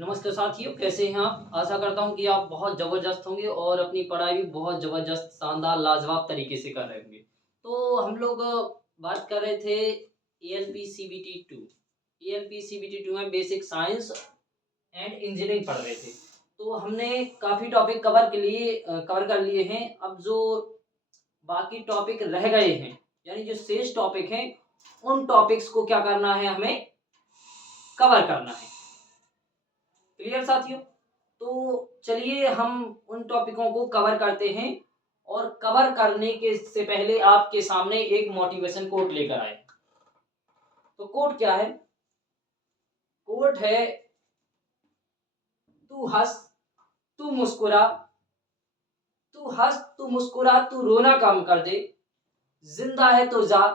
नमस्कार साथियों, कैसे हैं आप? आशा करता हूँ कि आप बहुत ज़बरदस्त होंगे और अपनी पढ़ाई भी बहुत ज़बरदस्त, शानदार, लाजवाब तरीके से कर रहे होंगे। तो हम लोग बात कर रहे थे एएलपी सीबीटी 2। एएलपी सीबीटी 2 में बेसिक साइंस एंड इंजीनियरिंग पढ़ रहे थे। तो हमने काफ़ी टॉपिक कवर कर लिए हैं। अब जो बाकी टॉपिक रह गए हैं, यानी जो शेष टॉपिक हैं, उन टॉपिक्स को क्या करना है, हमें कवर करना है। क्लियर साथियों? तो चलिए हम उन टॉपिकों को कवर करते हैं और कवर करने के से पहले आपके सामने एक मोटिवेशन कोट लेकर आए। तो कोट क्या है? कोट है, तू हंस, तू मुस्कुरा, तू हंस, तू मुस्कुरा, तू रोना कम कर दे, जिंदा है तो जा,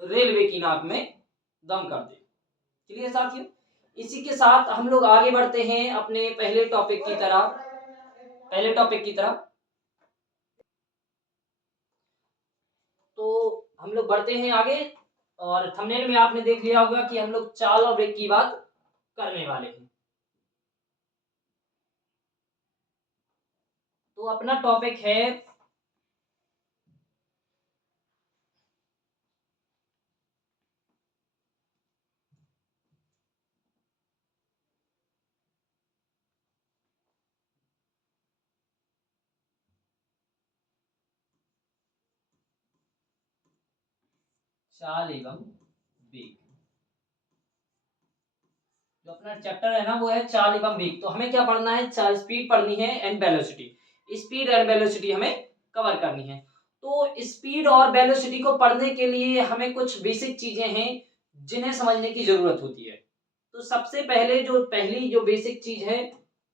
रेलवे की नाक में दम कर दे। क्लियर साथियों? इसी के साथ हम लोग आगे बढ़ते हैं अपने पहले टॉपिक की तरफ। तो हम लोग बढ़ते हैं आगे और थंबनेल में आपने देख लिया होगा कि हम लोग चाल और वेग की बात करने वाले हैं। तो अपना टॉपिक है चाल एवं वेग। जो अपना चैप्टर है ना, वो है चाल एवं वेग। तो हमें क्या पढ़ना है? चाल, स्पीड पढ़नी है and velocity. Speed and velocity हमें कवर करनी है। तो स्पीड और वेलोसिटी को पढ़ने के लिए हमें कुछ बेसिक चीजें हैं जिन्हें समझने की जरूरत होती है। तो सबसे पहली जो बेसिक चीज है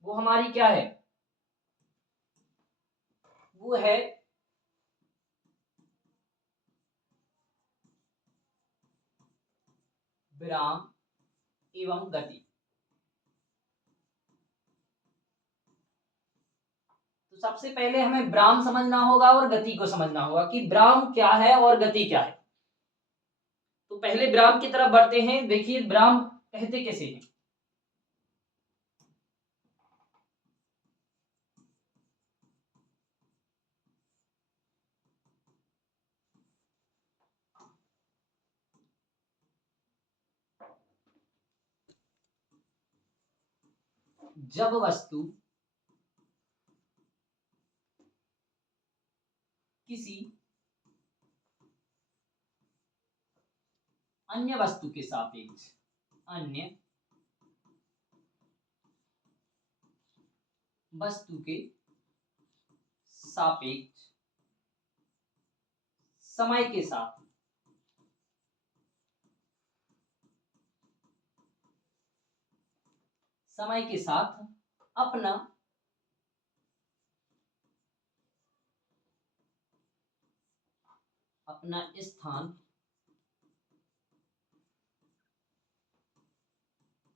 वो हमारी क्या है? वो है विराम एवं गति। तो सबसे पहले हमें विराम समझना होगा और गति को समझना होगा कि विराम क्या है और गति क्या है। तो पहले विराम की तरफ बढ़ते हैं। देखिए विराम कहते कैसे हैं। जब वस्तु किसी अन्य वस्तु के सापेक्ष अन्य वस्तु के सापेक्ष समय के साथ अपना स्थान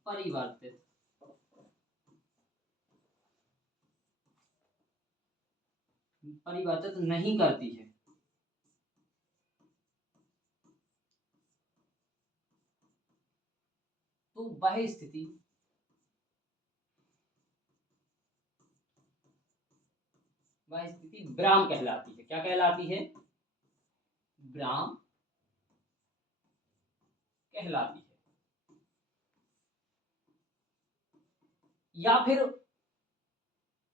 परिवर्तित नहीं करती है। तो वह स्थिति विराम कहलाती है। क्या कहलाती है? विराम कहलाती है। या फिर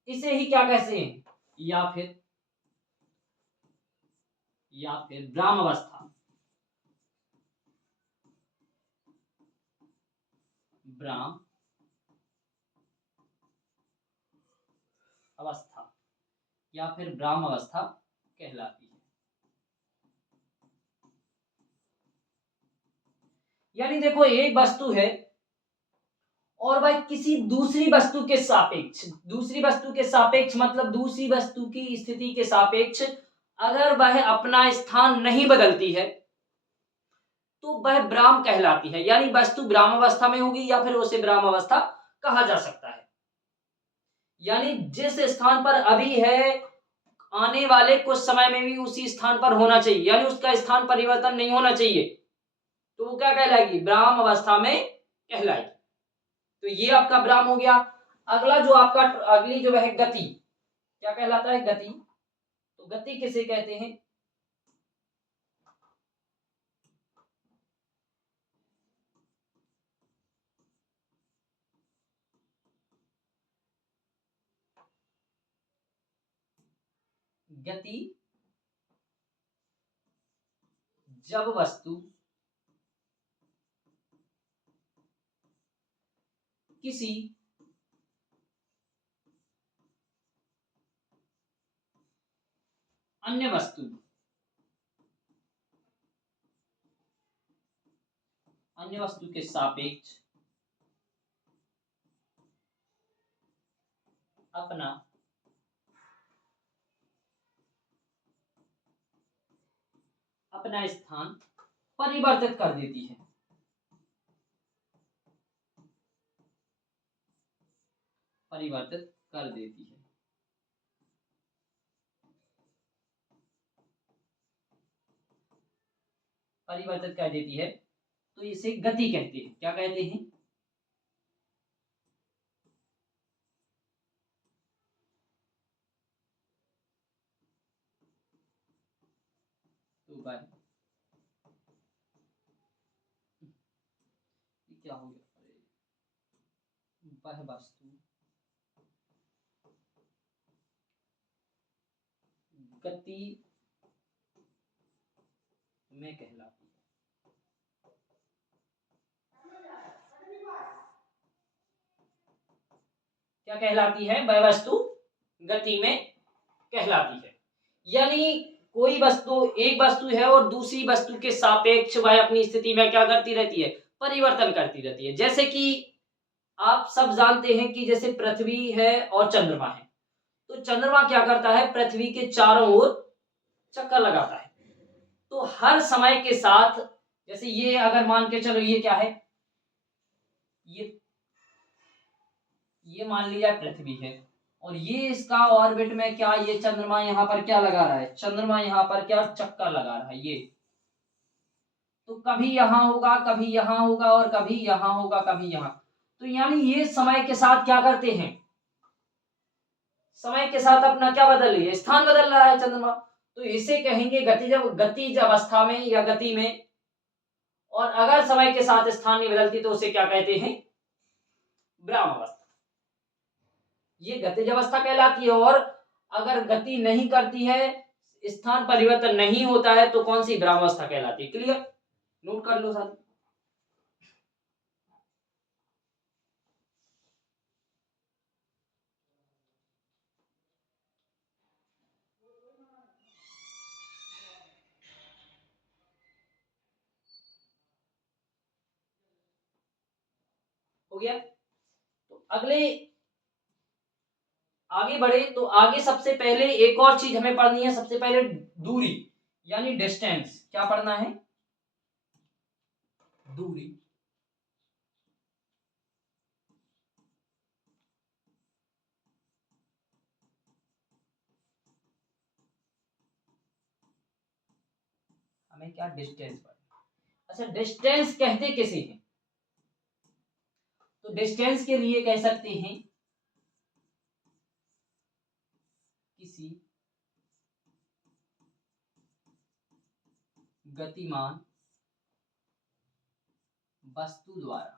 इसे ही क्या कहते हैं? या फिर विराम अवस्था। विराम अवस्था या फिर विराम अवस्था कहलाती है। यानी देखो, एक वस्तु है और वह किसी दूसरी वस्तु के सापेक्ष मतलब दूसरी वस्तु की स्थिति के सापेक्ष अगर वह अपना स्थान नहीं बदलती है तो वह विराम कहलाती है। यानी वस्तु विराम अवस्था में होगी या फिर उसे विराम अवस्था कहा जा सकता है। यानी जिस स्थान पर अभी है, आने वाले कुछ समय में भी उसी स्थान पर होना चाहिए, यानी उसका स्थान परिवर्तन नहीं होना चाहिए। तो वो क्या कहलाएगी? विराम अवस्था में कहलाएगी। तो ये आपका विराम हो गया। अगला जो आपका अगली जो है गति, क्या कहलाता है? गति। तो गति किसे कहते हैं? गति जब वस्तु किसी अन्य वस्तु के सापेक्ष अपना स्थान परिवर्तित कर देती है। परिवर्तित कर देती है। परिवर्तित कर देती है, तो इसे गति कहते हैं। क्या कहते हैं? तो बाय क्या हो गया? वह वस्तु गति में कहलाती है। क्या कहलाती है? वह वस्तु गति में कहलाती है। यानी कोई वस्तु, एक वस्तु है और दूसरी वस्तु के सापेक्ष वह अपनी स्थिति में क्या करती रहती है? परिवर्तन करती रहती है। जैसे कि आप सब जानते हैं कि जैसे पृथ्वी है और चंद्रमा है, तो चंद्रमा क्या करता है? पृथ्वी के चारों ओर चक्कर लगाता है। तो हर समय के साथ, जैसे ये अगर मान के चलो, ये क्या है? ये मान लिया पृथ्वी है, और ये इसका ऑर्बिट में क्या, ये चंद्रमा यहाँ पर क्या लगा रहा है? चंद्रमा यहाँ पर क्या चक्कर लगा रहा है। ये तो कभी यहाँ होगा, कभी यहाँ होगा, और कभी यहाँ होगा, कभी यहाँ। तो यानी ये समय के साथ क्या करते हैं? समय के साथ अपना क्या बदल रही है? स्थान बदल रहा है चंद्रमा। तो इसे कहेंगे गतिज अवस्था में या गति में। और अगर समय के साथ स्थान नहीं बदलती तो उसे क्या कहते हैं? विराम अवस्था। ये गतिज अवस्था कहलाती है। और अगर गति नहीं करती है, स्थान परिवर्तन नहीं होता है, तो कौन सी? विराम अवस्था कहलाती है। क्लियर? नोट कर लो साथ। हो गया? तो अगले आगे बढ़े तो आगे सबसे पहले एक और चीज हमें पढ़नी है। सबसे पहले दूरी, यानी डिस्टेंस। क्या पढ़ना है? दूरी। हमें क्या? डिस्टेंस पढ़ना। अच्छा, डिस्टेंस कहते किसे हैं? तो डिस्टेंस के लिए कह सकते हैं किसी गतिमान वस्तु द्वारा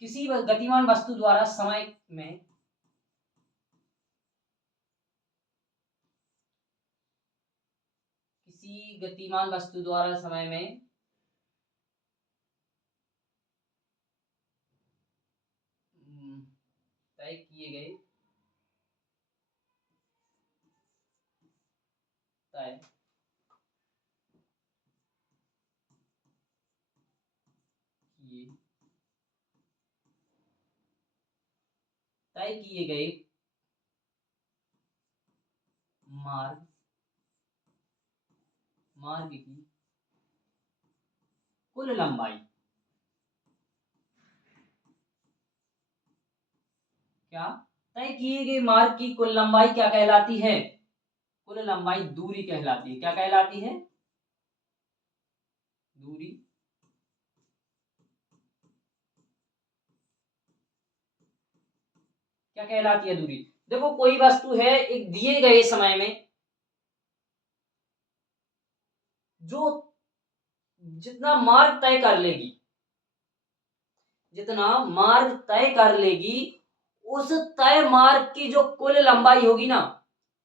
किसी गतिमान वस्तु द्वारा समय में किसी गतिमान वस्तु द्वारा समय में तय किए गए तय किए तय किए गए मार्ग की कुल लंबाई। क्या? तय किए गए मार्ग की कुल लंबाई क्या कहलाती है? कुल लंबाई दूरी कहलाती है। क्या कहलाती है? दूरी। क्या कहलाती है? दूरी। देखो कोई वस्तु है एक दिए गए समय में जो जितना मार्ग तय कर लेगी, जितना मार्ग तय कर लेगी, उस तय मार्ग की जो कुल लंबाई होगी ना,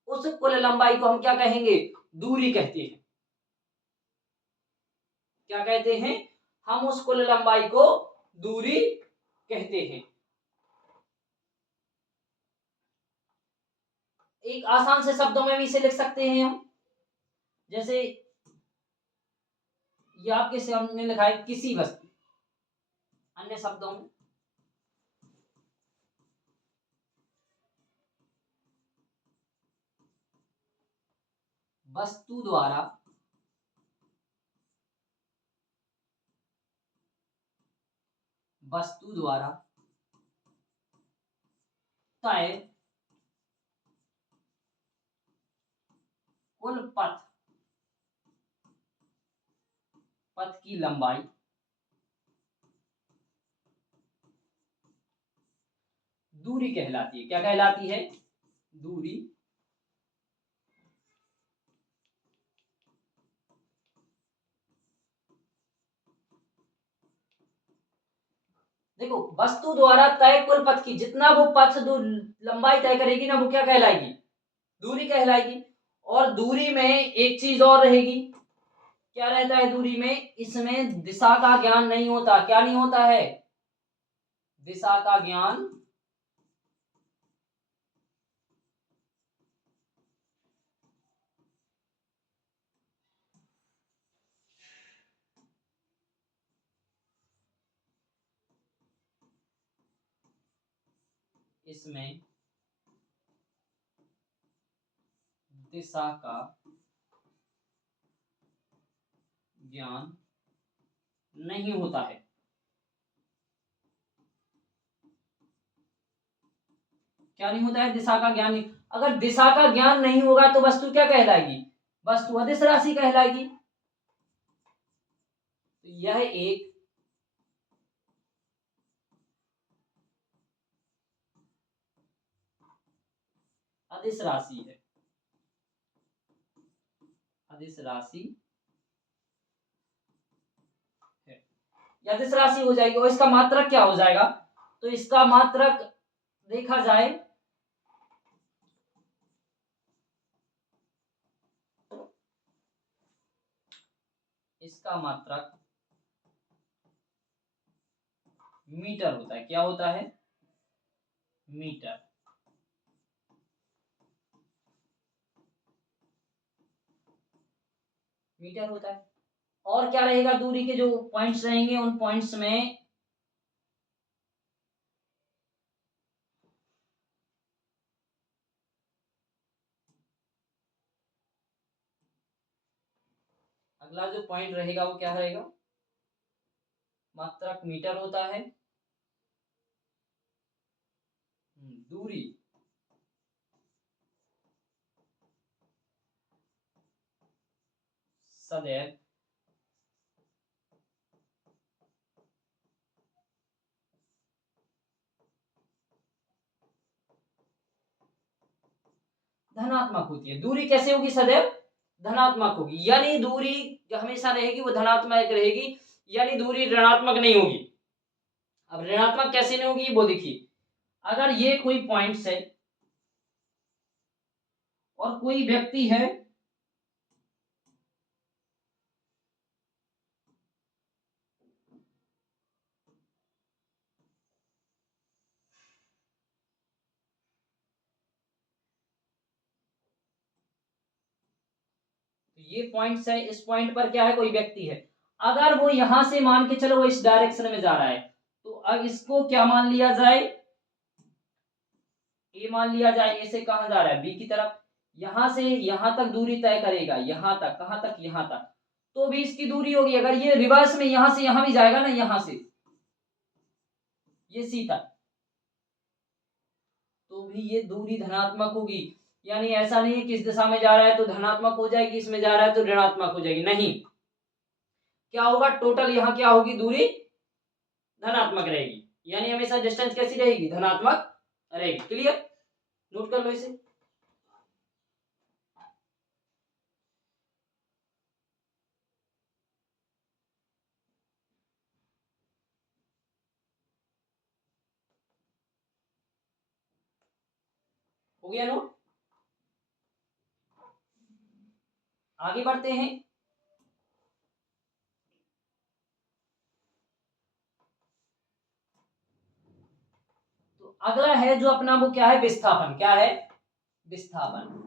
उस कुल लंबाई को हम क्या कहेंगे? दूरी कहते हैं। क्या कहते हैं? हम उस कुल लंबाई को दूरी कहते हैं। एक आसान से शब्दों में भी इसे लिख सकते हैं हम, जैसे ये आपके सामने लिखा है किसी वस्तु, अन्य शब्दों में वस्तु द्वारा तय कुल पथ की लंबाई दूरी कहलाती है। क्या कहलाती है? दूरी। देखो वस्तु द्वारा तय कुल पथ की, जितना वो पथ लंबाई तय करेगी ना, वो क्या कहलाएगी? दूरी कहलाएगी। और दूरी में एक चीज और रहेगी। क्या रहता है दूरी में? इसमें दिशा का ज्ञान नहीं होता। क्या नहीं होता है? दिशा का ज्ञान इसमें दिशा का ज्ञान नहीं होता है। क्या नहीं होता है? दिशा का ज्ञान नहीं। अगर दिशा का ज्ञान नहीं होगा तो वस्तु क्या कहलाएगी? वस्तु अदिश राशि कहलाएगी। तो यह एक अदिश राशि है। अदिश राशि है। यह अदिश राशि हो जाएगी। और इसका मात्रक क्या हो जाएगा? तो इसका मात्रक देखा जाए इसका मात्रक मीटर होता है। क्या होता है? मीटर। मीटर होता है। और क्या रहेगा? दूरी के जो पॉइंट्स रहेंगे उन पॉइंट्स में अगला जो पॉइंट रहेगा वो क्या रहेगा? मात्रक मीटर होता है। दूरी सदैव धनात्मक होती है। दूरी कैसे होगी? सदैव धनात्मक होगी। यानी दूरी जो हमेशा रहेगी वो धनात्मक रहेगी, यानी दूरी ऋणात्मक नहीं होगी। अब ऋणात्मक कैसे नहीं होगी वो देखिए। अगर ये कोई पॉइंट्स है और कोई व्यक्ति है, तो ये पॉइंट्स है, इस पॉइंट पर क्या है? कोई व्यक्ति है। अगर वो यहां से मान के चलो वो इस डायरेक्शन में जा रहा है, तो अब इसको क्या मान लिया जाए? ए मान लिया जाए। ए से कहां जा रहा है? बी की तरफ। यहां से यहां तक दूरी तय करेगा। यहां तक, कहां तक? यहां तक। तो भी इसकी दूरी होगी। अगर ये रिवर्स में यहां से यहां भी जाएगा ना, यहां से ये सी तक, तो भी ये दूरी धनात्मक होगी। यानी ऐसा नहीं है कि इस दिशा में जा रहा है तो धनात्मक हो जाएगी, इसमें जा रहा है तो ऋणात्मक हो जाएगी, नहीं। क्या होगा, टोटल यहाँ क्या होगी, दूरी धनात्मक रहेगी, यानी हमेशा डिस्टेंस कैसी रहेगी, धनात्मक रहेगी। क्लियर, नोट कर लो इसे। हो गया नोट, आगे बढ़ते हैं। तो अगला है जो अपना, वो क्या है, विस्थापन। क्या है, विस्थापन।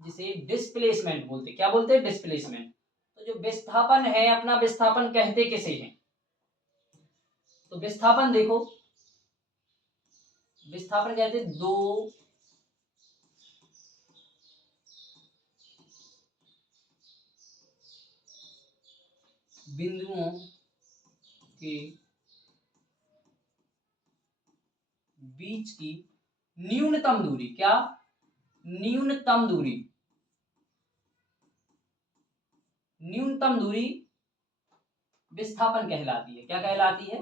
जिसे डिस्प्लेसमेंट बोलते, क्या बोलते हैं, डिस्प्लेसमेंट। तो जो विस्थापन है अपना, विस्थापन कहते किसे हैं, तो विस्थापन देखो, विस्थापन कहते हैं दो बिंदुओं के बीच की न्यूनतम दूरी। क्या, न्यूनतम दूरी, न्यूनतम दूरी विस्थापन कहलाती है। क्या कहलाती है,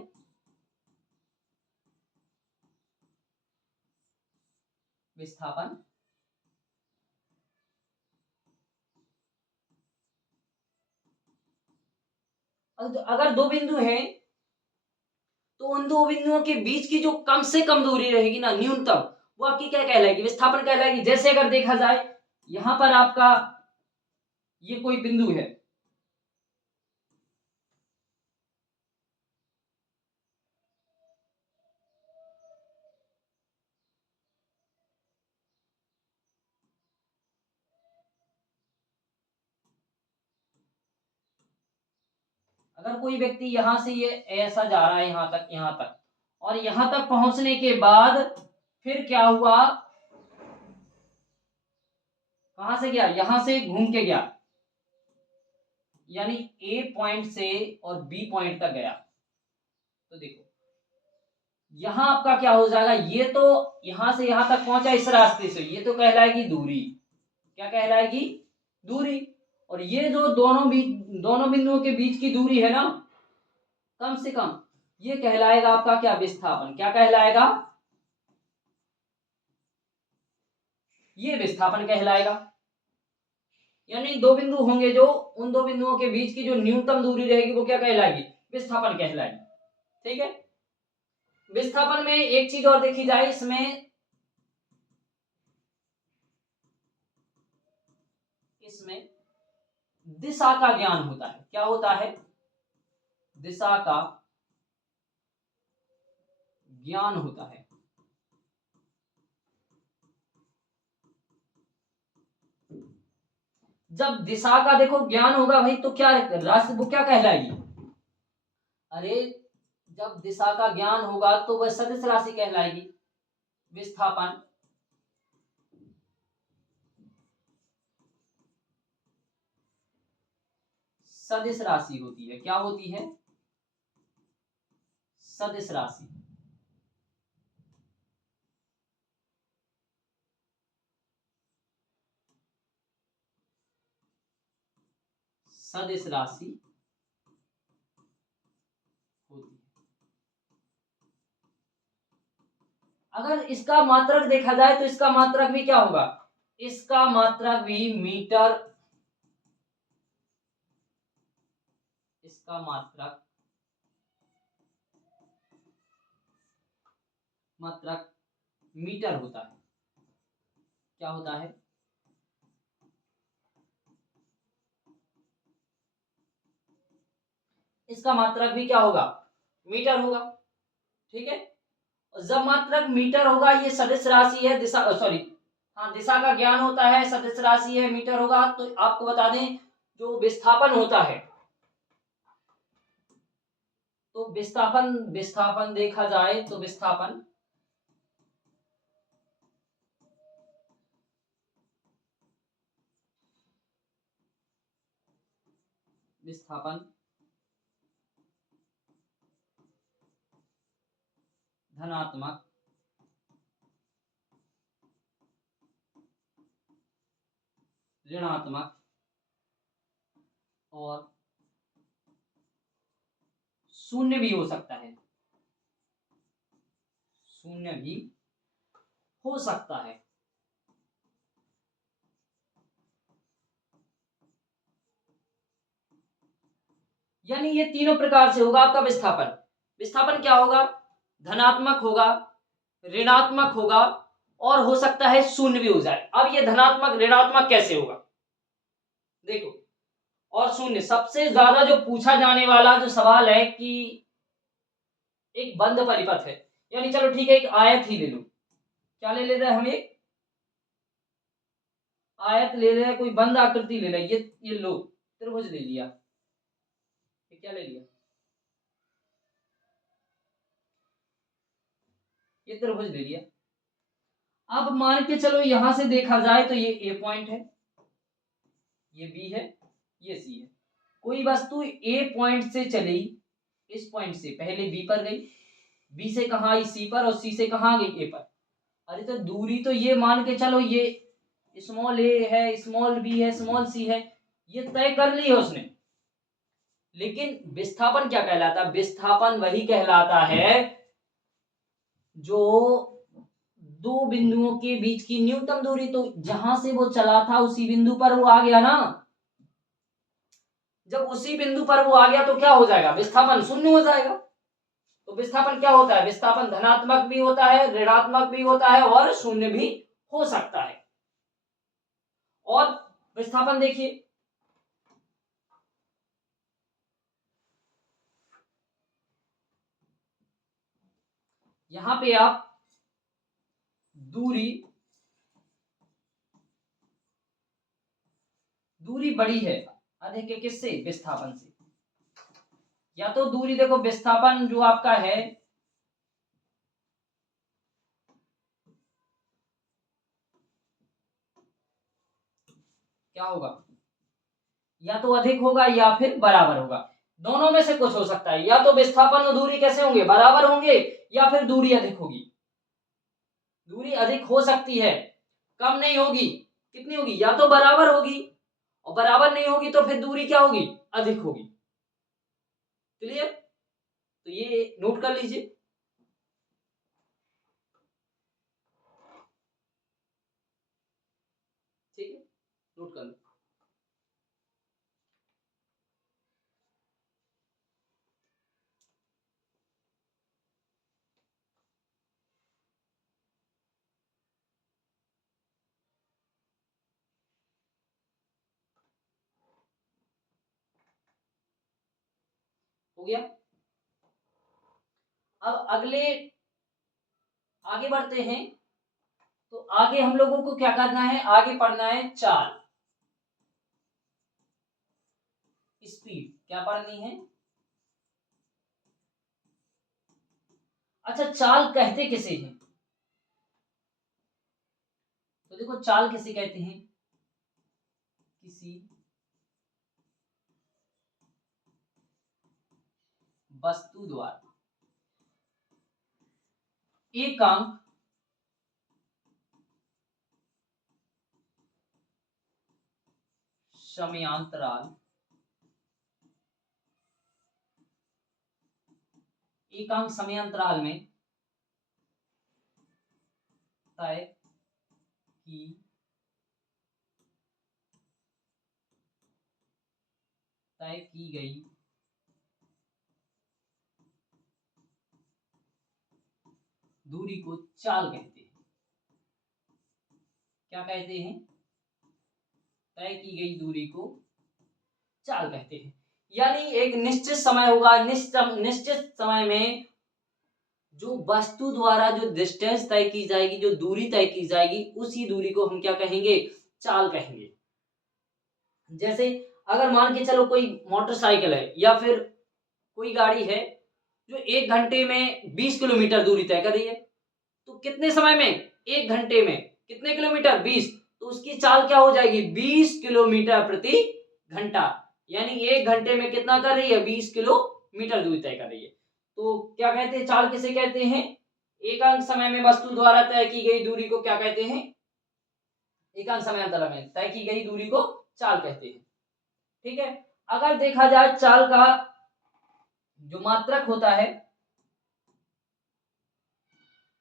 विस्थापन। अगर दो बिंदु हैं तो उन दो बिंदुओं के बीच की जो कम से कम दूरी रहेगी ना, न्यूनतम, वो आपकी क्या कहलाएगी, विस्थापन कहलाएगी। जैसे अगर देखा जाए, यहां पर आपका ये कोई बिंदु है, अगर कोई व्यक्ति यहां से ये ऐसा जा रहा है यहां तक, यहां तक, और यहां तक पहुंचने के बाद फिर क्या हुआ, कहां से गया, यहां से घूम के गया, यानी ए पॉइंट से और बी पॉइंट तक गया, तो देखो यहां आपका क्या हो जाएगा, ये तो यहां से यहां तक पहुंचा इस रास्ते से, ये तो कहलाएगी दूरी। क्या कहलाएगी, दूरी। और ये जो दोनों बिंदुओं के बीच की दूरी है ना, कम से कम, ये कहलाएगा आपका क्या, विस्थापन। क्या कहलाएगा, ये विस्थापन कहलाएगा। यानी दो बिंदु होंगे, जो उन दो बिंदुओं के बीच की जो न्यूनतम दूरी रहेगी वो क्या कहलाएगी, विस्थापन कहलाएगी। ठीक है, विस्थापन में एक चीज और देखी जाए, इसमें इसमें दिशा का ज्ञान होता है। क्या होता है, दिशा का ज्ञान होता है। जब दिशा का देखो ज्ञान होगा भाई, तो क्या राशि वो क्या कहलाएगी, अरे जब दिशा का ज्ञान होगा तो वह सदिश राशि कहलाएगी। विस्थापन सदिश राशि होती है। क्या होती है, सदिश राशि। सदिश राशि होती है। अगर इसका मात्रक देखा जाए तो इसका मात्रक भी क्या होगा, इसका मात्रक भी मीटर, इसका मात्रक मात्रक मीटर होता है। क्या होता है, इसका मात्रक भी क्या होगा, मीटर होगा। ठीक है, और जब मात्रक मीटर होगा, ये सदिश राशि है, दिशा सॉरी, हाँ दिशा का ज्ञान होता है, सदिश राशि है, मीटर होगा, तो आपको बता दें जो विस्थापन होता है, तो विस्थापन विस्थापन देखा जाए तो विस्थापन विस्थापन धनात्मक ऋणात्मक और शून्य भी हो सकता है, शून्य भी हो सकता है। यानी ये तीनों प्रकार से होगा आपका विस्थापन। विस्थापन क्या होगा? धनात्मक होगा, ऋणात्मक होगा और हो सकता है शून्य भी हो जाए। अब ये धनात्मक ऋणात्मक कैसे होगा देखो, और शून्य सबसे ज्यादा जो पूछा जाने वाला जो सवाल है कि एक बंद परिपथ है, यानी चलो ठीक है एक आयत ही ले लो। क्या ले लेते हैं हम? एक आयत ले रहे हैं, कोई बंद आकृति ले रहे हैं। ये लो त्रिभुज ले लिया, ये क्या ले लिया? ये त्रिभुज ले लिया। अब मान के चलो यहां से देखा जाए तो ये ए पॉइंट है, ये बी है, ये सी है। कोई वस्तु ए पॉइंट से चली, इस पॉइंट से पहले बी पर गई, बी से कहां आई? सी पर, और सी से कहां गई? ए पर। अरे तो दूरी तो ये मान के चलो ये स्मॉल ए है, स्मॉल बी है, स्मॉल सी है, ये तय कर ली है उसने। लेकिन विस्थापन क्या कहलाता है? विस्थापन वही कहलाता है जो दो बिंदुओं के बीच की न्यूनतम दूरी। तो जहां से वो चला था उसी बिंदु पर वो आ गया ना। जब उसी बिंदु पर वो आ गया तो क्या हो जाएगा? विस्थापन शून्य हो जाएगा। तो विस्थापन क्या होता है? विस्थापन धनात्मक भी होता है, ऋणात्मक भी होता है और शून्य भी हो सकता है। और विस्थापन देखिए, यहां पे आप दूरी बड़ी है अधिक है, किससे? विस्थापन से। या तो दूरी देखो, विस्थापन जो आपका है क्या होगा? या तो अधिक होगा या फिर बराबर होगा, दोनों में से कुछ हो सकता है। या तो विस्थापन और दूरी कैसे होंगे? बराबर होंगे, या फिर दूरी अधिक होगी। दूरी अधिक हो सकती है, कम नहीं होगी। कितनी होगी? या तो बराबर होगी, और बराबर नहीं होगी तो फिर दूरी क्या होगी? अधिक होगी। क्लियर? तो ये नोट कर लीजिए। ठीक है, नोट कर लो। हो गया? अब अगले आगे बढ़ते हैं। तो आगे हम लोगों को क्या करना है? आगे पढ़ना है चाल, स्पीड क्या पढ़नी है? अच्छा, चाल कहते किसे हैं? तो देखो चाल किसे कहते हैं? किसी वस्तु द्वारा एकांक समयांतराल, एकांक समयांतराल में तय की गई दूरी को चाल कहते हैं। क्या कहते हैं? तय की गई दूरी को चाल कहते हैं। यानी एक निश्चित समय होगा, निश्चित समय में जो वस्तु द्वारा जो डिस्टेंस तय की जाएगी, जो दूरी तय की जाएगी, उसी दूरी को हम क्या कहेंगे? चाल कहेंगे। जैसे अगर मान के चलो कोई मोटरसाइकिल है या फिर कोई गाड़ी है जो 1 घंटे में 20 किलोमीटर दूरी तय कर रही है, तो कितने समय में? 1 घंटे में कितने किलोमीटर? 20। तो उसकी चाल क्या हो जाएगी? 20 किलोमीटर प्रति घंटा। यानी 1 घंटे में कितना कर रही है? 20 किलोमीटर दूरी तय कर रही है। तो क्या कहते हैं? चाल किसे कहते हैं? एकांक समय में वस्तु द्वारा तय की गई दूरी को क्या कहते हैं? एकांक समयांतर में तय की गई दूरी को चाल कहते हैं। ठीक है, अगर देखा जाए चाल का जो मात्रक होता है,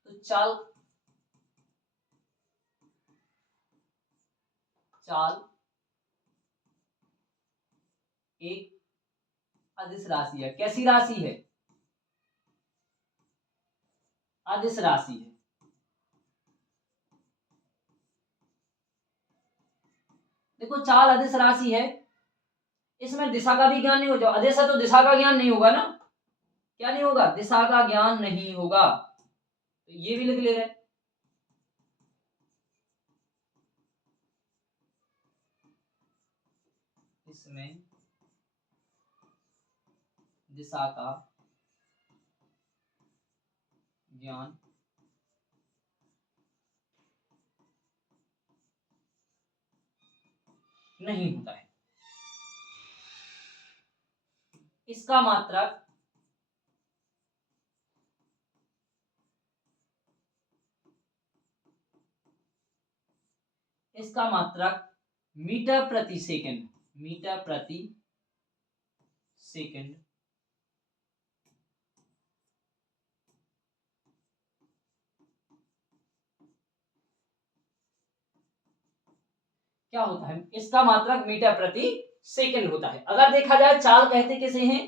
तो चाल एक अदिश राशि है। कैसी राशि है? अदिश राशि है। देखो चाल अदिश राशि है, इसमें दिशा का भी ज्ञान नहीं होगा। अदिश है तो दिशा का ज्ञान नहीं होगा ना, क्या नहीं होगा? दिशा का ज्ञान नहीं होगा, तो ये भी लिख ले रहे। इसमें दिशा का ज्ञान नहीं होता है। इसका मात्रक मीटर प्रति सेकंड, मीटर प्रति सेकंड क्या होता है? इसका मात्रक मीटर प्रति सेकंड होता है। अगर देखा जाए चाल कहते किसे हैं,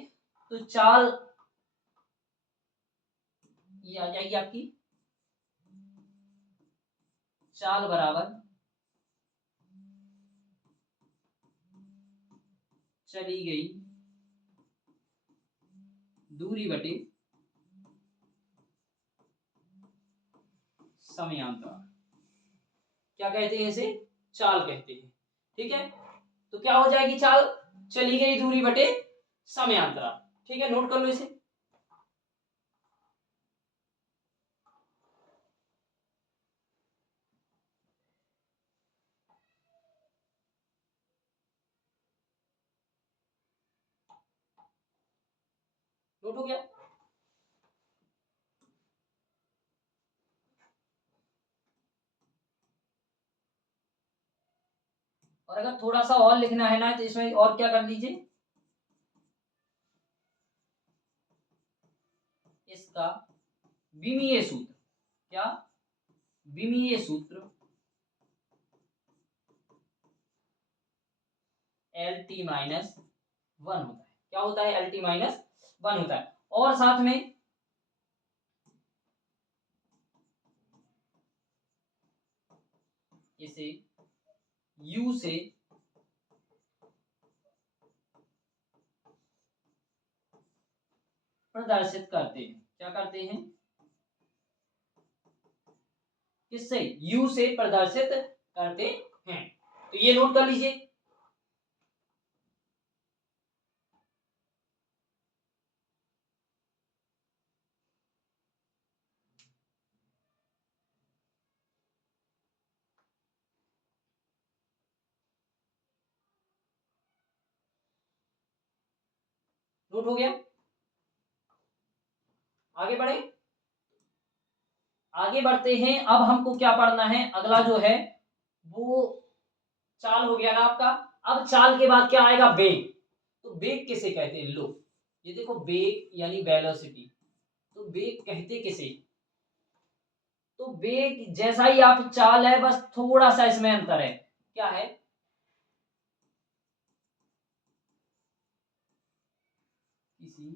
तो चाल ये आ जाएगी आपकी, चाल बराबर चली गई दूरी बटे समयांतर। क्या कहते हैं इसे? चाल कहते हैं। ठीक है, तो क्या हो जाएगी? चाल चली गई दूरी बटे समयांतरा। ठीक है, नोट कर लो इसे। नोट हो गया? और अगर थोड़ा सा और लिखना है ना, तो इसमें और क्या कर लीजिए, इसका विमीय सूत्र। क्या? विमीय सूत्र एल टी माइनस वन होता है। क्या होता है? एल टी माइनस वन होता है। और साथ में इसे u से प्रदर्शित करते हैं। क्या करते हैं? किससे? u से प्रदर्शित करते हैं। तो ये नोट कर लीजिए। नोट हो गया? आगे बढ़े, आगे बढ़ते हैं। अब हमको क्या पढ़ना है? अगला जो है वो चाल हो गया ना आपका। अब चाल के बाद क्या आएगा? वेग। तो वेग किसे कहते हैं? लो, ये देखो, वेग यानी वेलोसिटी। तो वेग कहते किसे? तो वेग जैसा ही आप चाल है, बस थोड़ा सा इसमें अंतर है। क्या है? किसी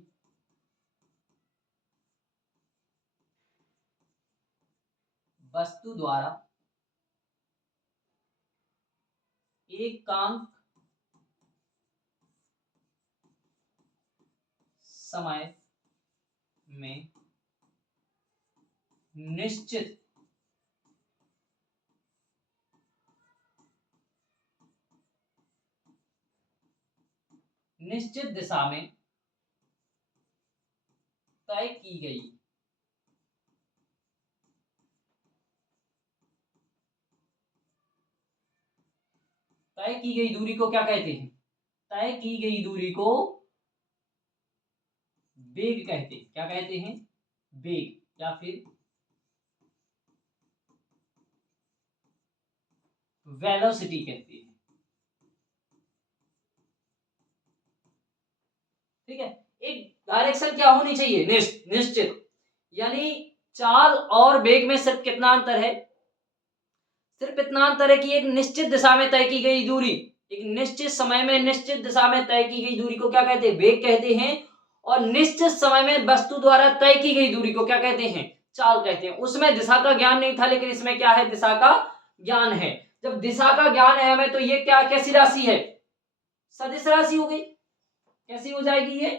वस्तु द्वारा एकांक समय में निश्चित दिशा में तय की गई दूरी को क्या कहते हैं? तय की गई दूरी को वेग कहते हैं। क्या कहते हैं? वेग, या फिर वेलोसिटी कहते हैं। ठीक है, एक डायरेक्शन क्या होनी चाहिए, निश्चित, यानी चाल और वेग में सिर्फ कितना अंतर है, सिर्फ इतना अंतर है कि एक निश्चित दिशा में तय की गई दूरी, एक निश्चित समय में निश्चित दिशा में तय की गई दूरी को क्या कहते हैं, वेग कहते हैं, और निश्चित समय में वस्तु द्वारा तय की गई दूरी को क्या कहते हैं, चाल कहते हैं। उसमें दिशा का ज्ञान नहीं था, लेकिन इसमें क्या है, दिशा का ज्ञान है। जब दिशा का ज्ञान है हमें, तो ये क्या कैसी राशि है, सदिश राशि हो गई। कैसी हो जाएगी ये,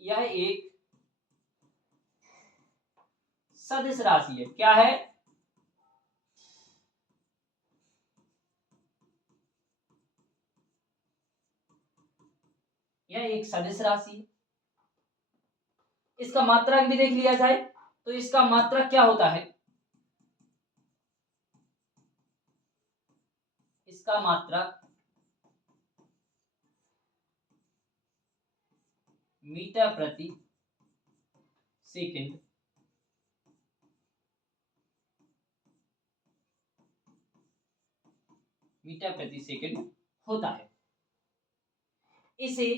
यह एक सदिश राशि है। क्या है, यह एक सदिश राशि है। इसका मात्रक भी देख लिया जाए तो इसका मात्रक क्या होता है, इसका मात्रक मीटर प्रति सेकंड, मीटर प्रति सेकंड होता है। इसे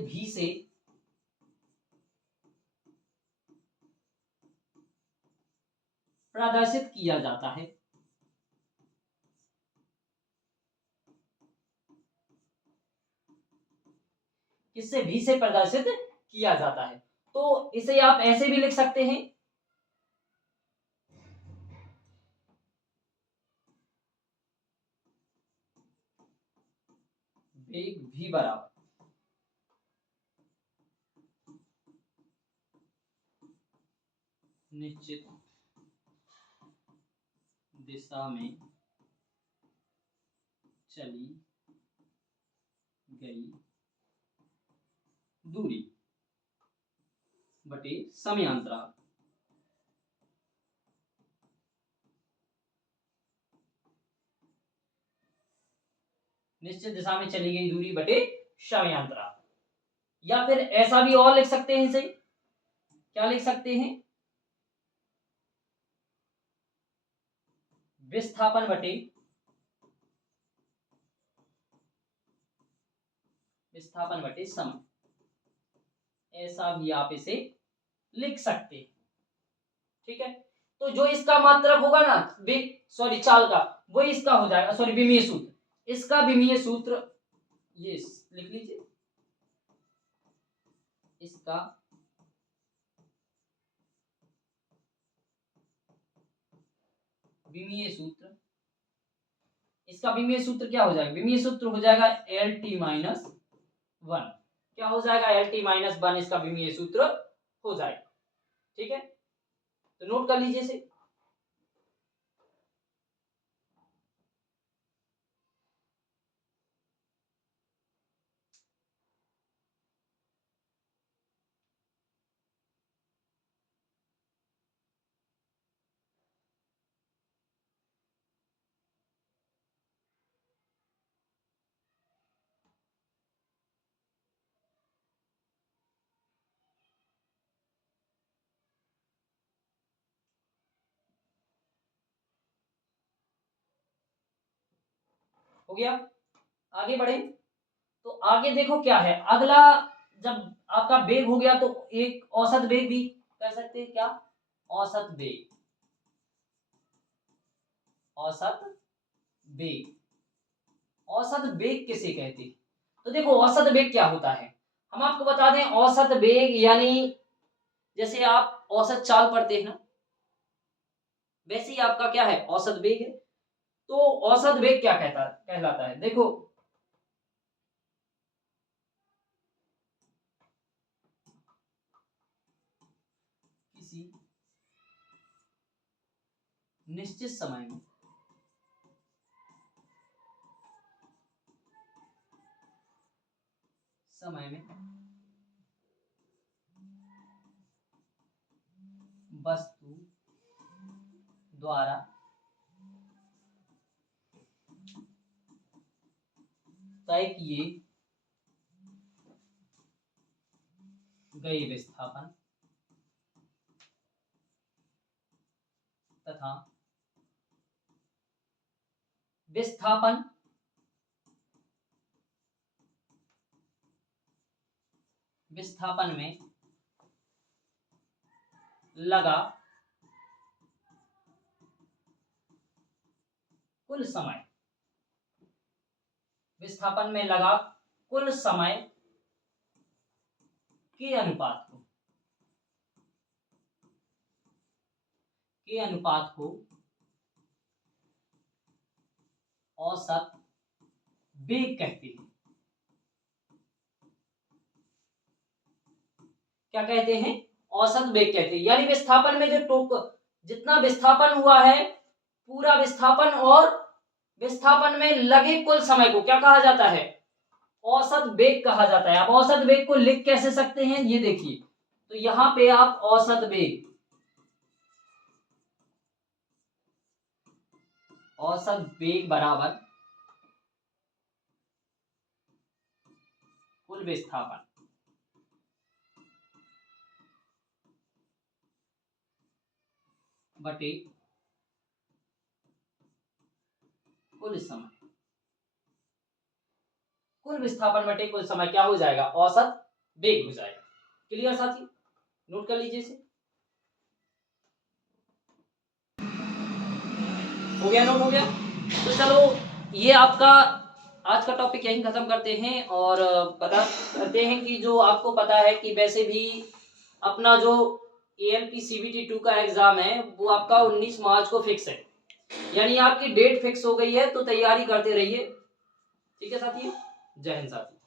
भी से प्रदर्शित किया जाता है। किससे, भी से प्रदर्शित किया जाता है। तो इसे आप ऐसे भी लिख सकते हैं, वेग भी बराबर निश्चित दिशा में चली गई दूरी बटे समयांतराल। निश्चित दिशा में चली गई दूरी बटे समयांतराल। या फिर ऐसा भी और लिख सकते हैं इसे, क्या लिख सकते हैं, विस्थापन बटे समय। ऐसा भी आप इसे लिख सकते हैं। ठीक है, तो जो इसका मात्रक होगा ना, सॉरी चाल का, वो इसका हो जाएगा, सॉरी विमीय सूत्र, इसका विमीय सूत्र ये लिख लीजिए, इसका विमीय सूत्र, इसका विमीय सूत्र क्या हो जाएगा, विमीय सूत्र हो जाएगा LT-1। क्या हो जाएगा, LT-1 इसका विमीय सूत्र हो जाएगा। ठीक है, तो नोट कर लीजिए इसे। हो गया, आगे बढ़े। तो आगे देखो क्या है अगला, जब आपका वेग हो गया तो एक औसत वेग भी कर सकते हैं, क्या, औसत वेग, औसत वेग, औसत वेग किसे कहते हैं। तो देखो औसत वेग क्या होता है, हम आपको बता दें, औसत वेग यानी जैसे आप औसत चाल पढ़ते हैं ना, वैसे ही आपका क्या है, औसत वेग है। तो औसत वेग क्या कहलाता है, देखो किसी निश्चित समय में वस्तु द्वारा तय किए गई विस्थापन तथा विस्थापन में लगा कुल समय, विस्थापन में लगा कुल समय के अनुपात को औसत वेग कहते हैं। क्या कहते हैं? औसत वेग कहते हैं। यानी विस्थापन में जो जितना विस्थापन हुआ है, पूरा विस्थापन और विस्थापन में लगे कुल समय को क्या कहा जाता है? औसत वेग कहा जाता है। आप औसत वेग को लिख कैसे सकते हैं, ये देखिए। तो यहां पे आप औसत वेग बराबर कुल विस्थापन बटे कुल समय, कुल विस्थापन बटे कुल समय क्या हो जाएगा? औसत वेग हो जाएगा। क्लियर साथी? नोट कर लीजिए इसे। हो गया? नोट हो गया? तो चलो, ये आपका आज का टॉपिक यहीं खत्म करते हैं और बता करते हैं कि जो आपको पता है कि वैसे भी अपना जो ALP CBT 2 का एग्जाम है वो आपका 19 मार्च को फिक्स है, यानी आपकी डेट फिक्स हो गई है, तो तैयारी करते रहिए। ठीक है साथियों, जय हिंद साथियों।